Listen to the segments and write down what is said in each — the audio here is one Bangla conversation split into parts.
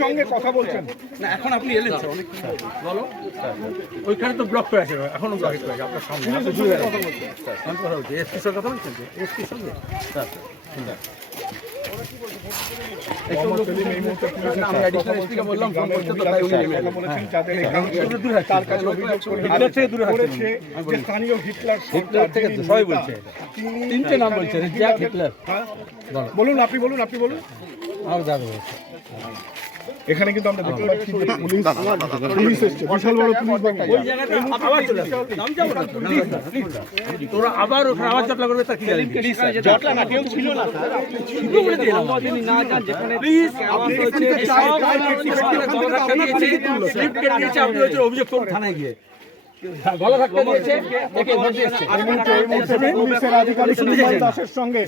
সঙ্গে কথা বলছেন না, এখন আপনি এলেন স্যার, অনেক বলো ওইখানে তো ব্লক করে আছে, এখনো ব্লক করে আছে আপনার সামনে। আমি কথা বলছি এসপির সঙ্গে কথা বলছেন, এসপির সঙ্গে স্যার তিনটে নাম বলছে, হিটলার। বলুন, আপনি বলুন, আপনি বলুন। এখানে কিন্তু আমরা দেখতে পাচ্ছি যে পুলিশ এসছে, বিশাল বড় পুলিশ। তোরা আবার ওখানে আবার জটলা করবে, তার কি জটলা না, কেউ ছিল না স্যার। অভিযোগ করুন থানায় গিয়ে, গলা ধাক্কা দিয়েছে, পুলিশের আধিকারিক সুনির্মল দাসের সঙ্গে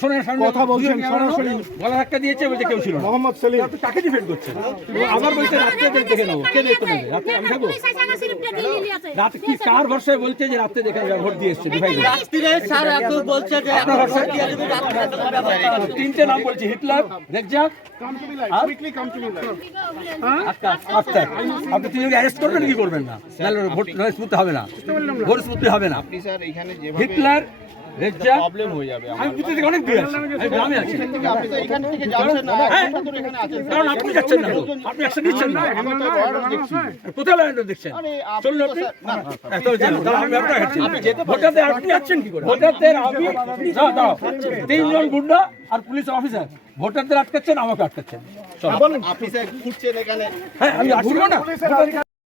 কথা বলছেন সরাসরি। গলা ধাক্কা দিয়েছে, বলছে কেউ ছিল না। মোহাম্মদ সেলিম তাকে ডিফেন্ড করছেন, আবার বলছে রাত্রে দেখে নেবো, কে দেখতে নেবে রাত্রে, আমি থাকবো রাত কি কার ভরসায় বলছে যে রাত্রে দেখে ভোট দিয়ে এসছে। তিনটে নাম বলছে, হিটলার, রেজ্জাক, আপনি তিনজনকে অ্যারেস্ট করবেন কি করবেন না? ভোট স্মুথ হবে না, ভোট স্মুথ হবে না। হিটলার, রেজ্জাক, প্রবলেম হয়ে যাবে। আমি ভিতর থেকে অনেক দূরে আছি, আমি গ্রামে আছি। কারণ আপনি যাচ্ছেন না, আপনি অ্যাকশন নিচ্ছেন না। কোথায় লাইনটা দেখছেন? চলুন আপনি, ভোটারদের আপনি যাচ্ছেন কি করে? ভোটারদের আমি তিনজন গুন্ডা আর পুলিশ অফিসার ভোটারদের আটকাচ্ছেন, আমাকে আটকাচ্ছেন। হ্যাঁ, আমি আটকাবো না।